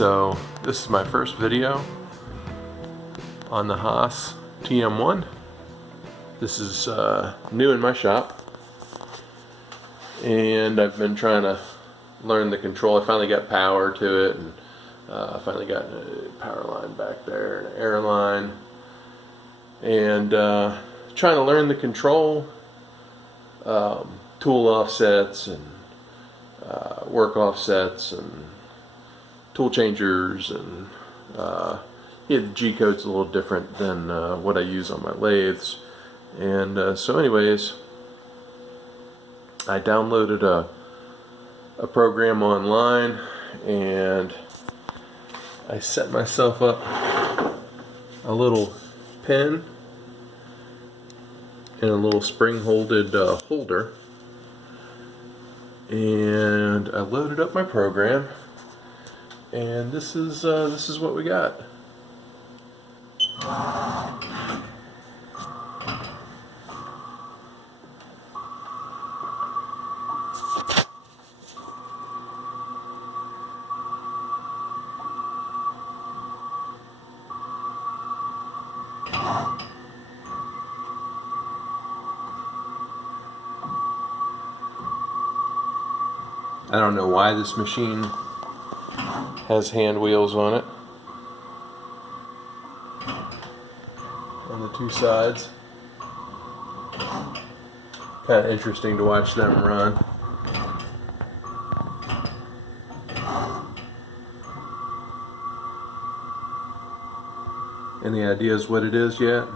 So this is my first video on the Haas TM1. This is new in my shop, and I've been trying to learn the control. I finally got power to it, and I finally got a power line back there and an air line, and trying to learn the control, tool offsets and work offsets and tool changers, and the G code's a little different than what I use on my lathes. And so anyways, I downloaded a program online, and I set myself up a little pen and a little spring-holded holder, and I loaded up my program, and this is what we got. I don't know why this machine has hand wheels on it on the two sides. Kind of interesting to watch them run. Any ideas what it is yet?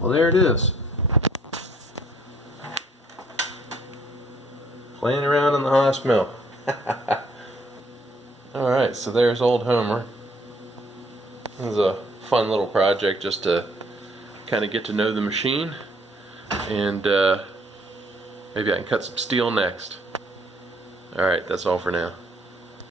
Well, there it is. Playing around in the Haas mill. Alright, so there's old Homer. This is a fun little project just to kind of get to know the machine, and maybe I can cut some steel next. Alright, that's all for now.